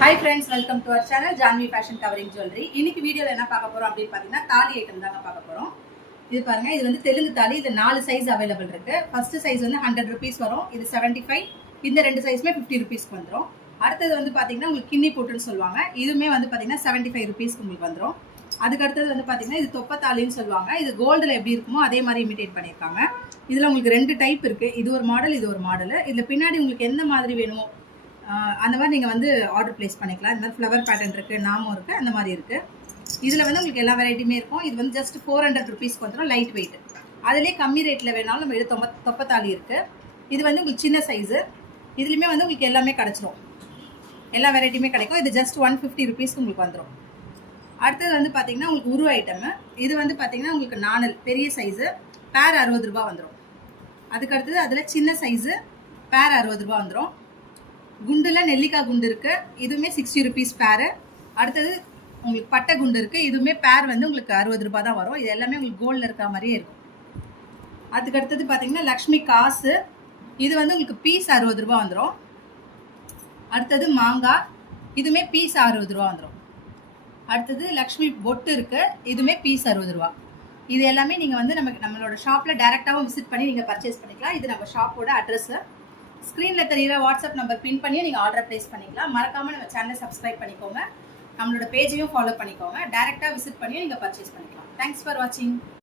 Hi friends, welcome to our channel Janvi Fashion Covering Jewelry. இன்னைக்கு வீடியோல என்ன பார்க்க போறோம் அப்படி பாத்தீங்கன்னா தாலி ஐட்டம் தாங்க பார்க்க போறோம். இது பாருங்க, இது வந்து தெலுங்கு தாலி. இது 4 சைஸ் அவேலபிள் இருக்கு. ஃபர்ஸ்ட் சைஸ் வந்து 100 ரூபீஸ் வரும். இது 75. இந்த ரெண்டு சைஸ்மே 50 ரூபீஸ்க்கு வந்துரும். அடுத்தது வந்து பாத்தீங்கன்னா உங்களுக்கு கிண்ணி போட்டுன்னு சொல்லுவாங்க. இதுமே வந்து பாத்தீங்கன்னா 75 ரூபீஸ்க்கு உங்களுக்கு வந்துரும். அதுக்கு அடுத்தது வந்து பாத்தீங்கன்னா இது தொப்ப தாலின்னு சொல்லுவாங்க. இது கோல்டுல எப்படி இருக்குமோ அதே மாதிரி இமிடேட் பண்ணிருக்காங்க. இதுல உங்களுக்கு ரெண்டு டைப் இருக்கு. இது ஒரு மாடல், இது ஒரு மாடல். இதுல பின்னாடி உங்களுக்கு எந்த மாதிரி வேணுமோ அந்த மாதிரி நீங்கள் வந்து ஆர்டர் ப்ளேஸ் பண்ணிக்கலாம். இந்த மாதிரி ஃப்ளவர் பேட்டர்ன் இருக்குது, நாமும் இருக்குது, அந்த மாதிரி இருக்குது. இதில் வந்து உங்களுக்கு எல்லா வெரைட்டியுமே இருக்கும். இது வந்து ஜஸ்ட் 400 ரூபீஸ்க்கு வந்துடும், லைட் வெயிட். அதிலே கம்மி ரேட்டில் வேணாலும் நம்ம இது தொப்பத்தாலி இருக்குது. இது வந்து உங்களுக்கு சின்ன சைஸு. இதுலேயுமே வந்து உங்களுக்கு எல்லாமே கிடச்சிரும், எல்லா வெரைட்டியுமே கிடைக்கும். இது ஜஸ்ட் 150 ரூபீஸ்க்கு உங்களுக்கு வந்துடும். அடுத்தது வந்து பார்த்தீங்கன்னா உங்களுக்கு உரு ஐட்டமு. இது வந்து பார்த்தீங்கன்னா உங்களுக்கு நாணல் பெரிய சைஸு, பேர் 60 ரூபா வந்துடும். அதுக்கு அடுத்தது அதில் சின்ன சைஸு, பேர் 60 ரூபா வந்துடும். குண்டுல நெல்லிக்காய் குண்டு இருக்கு, இதுவுமே 60 ரூபீஸ் பேரு. அடுத்தது உங்களுக்கு பட்டை குண்டு இருக்கு, இதுவுமே பேர் வந்து உங்களுக்கு 60 ரூபாய் தான் வரும். இது எல்லாமே உங்களுக்கு கோல்டில் இருக்கிற மாதிரியே இருக்கும். அதுக்கு அடுத்தது பார்த்தீங்கன்னா லக்ஷ்மி காசு. இது வந்து உங்களுக்கு பீஸ் 60 ரூபா வந்துடும். அடுத்தது மாங்காய், இதுவுமே பீஸ் 60 ரூபா வந்துடும். அடுத்தது லக்ஷ்மி பொட்டு இருக்கு, இதுவுமே பீஸ் 60 ரூபா. இது எல்லாமே நீங்கள் வந்து நம்மளோட ஷாப்பில் டேரெக்டாகவும் விசிட் பண்ணி நீங்கள் பர்ச்சேஸ் பண்ணிக்கலாம். இது நம்ம ஷாப்போட அட்ரஸு. ஸ்க்ரீனில் தெரியுற வாட்ஸ்அப் நம்பர் பின் பண்ணி நீங்கள் ஆர்டர் ப்ளேஸ் பண்ணிக்கலாம். மறக்காமல் நம்ம சேனலை சப்ஸ்கிரைப் பண்ணிக்கோங்க, நம்மளோட பேஜையும் ஃபாலோ பண்ணிக்கோங்க. டேரெக்டாக விசிட் பண்ணி நீங்கள் பர்ச்சேஸ் பண்ணிக்கலாம். தேங்க்ஸ் ஃபார் வாட்சிங்.